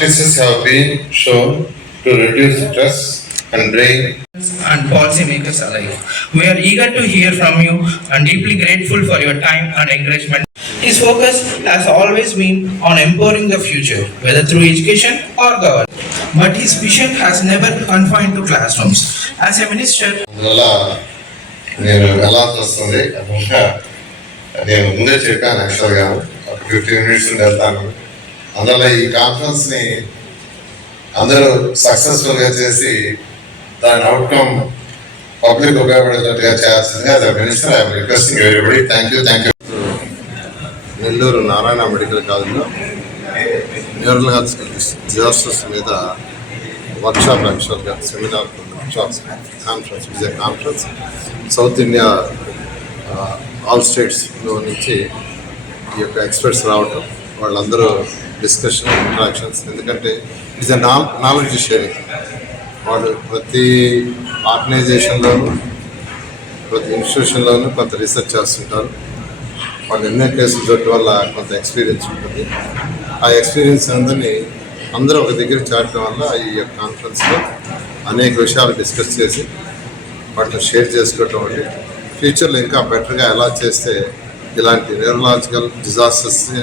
practices have been shown to reduce stress and bring and policymakers alike. We are eager to hear from you and deeply grateful for your time and encouragement. His focus has always been on empowering the future, whether through education or government. But his vision has never confined to classrooms. As a minister, నేను వెళ్ళాల్సి వస్తుంది నేను ముందే చెప్పాను యాక్చువల్గా ఒక fifteen minutes వెళ్తాను అందువల్ల ఈ కాన్ఫరెన్స్ని అందరూ సక్సెస్ఫుల్గా చేసి దాని అవుట్కమ్ పబ్లిక్ ఉపయోగపడేటట్టుగా చేయాల్సిందిగా అది minister I am requesting everybody thank you thank you Nellore Narayana medical కాలేజ్లో న్యూరల్ హెల్త్ డిజాస్టర్స్ మీద వర్క్షాప్ యాక్చువల్గా seminar workshops conference is a conference south India all స్టేట్స్లో నుంచి ఈ యొక్క ఎక్స్పర్ట్స్ రావటం వాళ్ళందరూ డిస్కషన్ ఇంట్రాక్షన్స్ ఎందుకంటే ఇట్స్ ఎ నాలెడ్జ్ షేరింగ్ వాళ్ళు ప్రతి ఆర్గనైజేషన్లోనూ ప్రతి ఇన్స్టిట్యూషన్లోనూ కొంత రీసెర్చ్ చేస్తుంటారు. వాళ్ళు ఎన్నో కేసులు చూడటం వల్ల కొంత ఎక్స్పీరియన్స్ ఉంటుంది. ఆ ఎక్స్పీరియన్స్ అందరినీ అందరూ ఒక దగ్గర చేరటం వల్ల ఈ యొక్క కాన్ఫరెన్స్లో అనేక విషయాలు డిస్కస్ చేసి వాటిని షేర్ చేసుకోవటం అంటే ఫ్యూచర్లో ఇంకా బెటర్గా ఎలా చేస్తే ఇలాంటి న్యూరలాజికల్ డిజాస్టర్స్ని